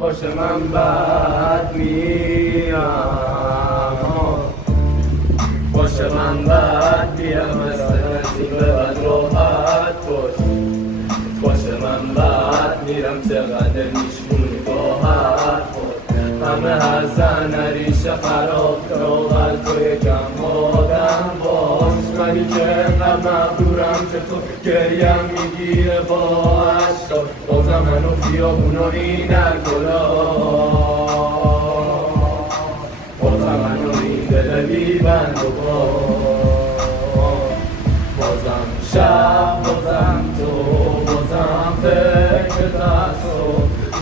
باشه من بد میام، باشه من بد میام، نصیب بد راحت باش. باشه من بد میرم چقدر میشمونی با حرفات، همه حسن ریشه خراب داغل تو یکم آدم باش. منی که انقدر مغرورم که تو گریم میگیره با عشقا، بازم منو خیابونا اینک گلا، بازم منو این دل بیبند و بازم شب، بازم تو، بازم فکرت از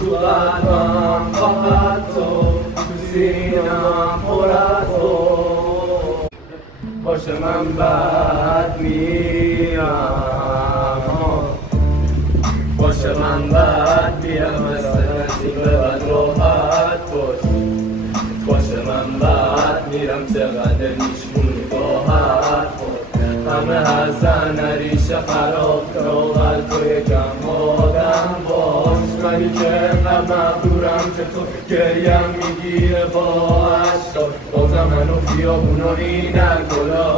تو قلبم فقط تو، تو سینم پر از تو. باشه من بد میام، باشه من بد میام، نصیب بد راحت باش. باشه من بد میرم چقدر میشمونی با حرفات، همه حسن ریشه خراب داغل تو یکم آدم باش. منی که انقدر مغرورم که تو گریم میگیره با عشقا، بازم منو خیابونا اینک گلا،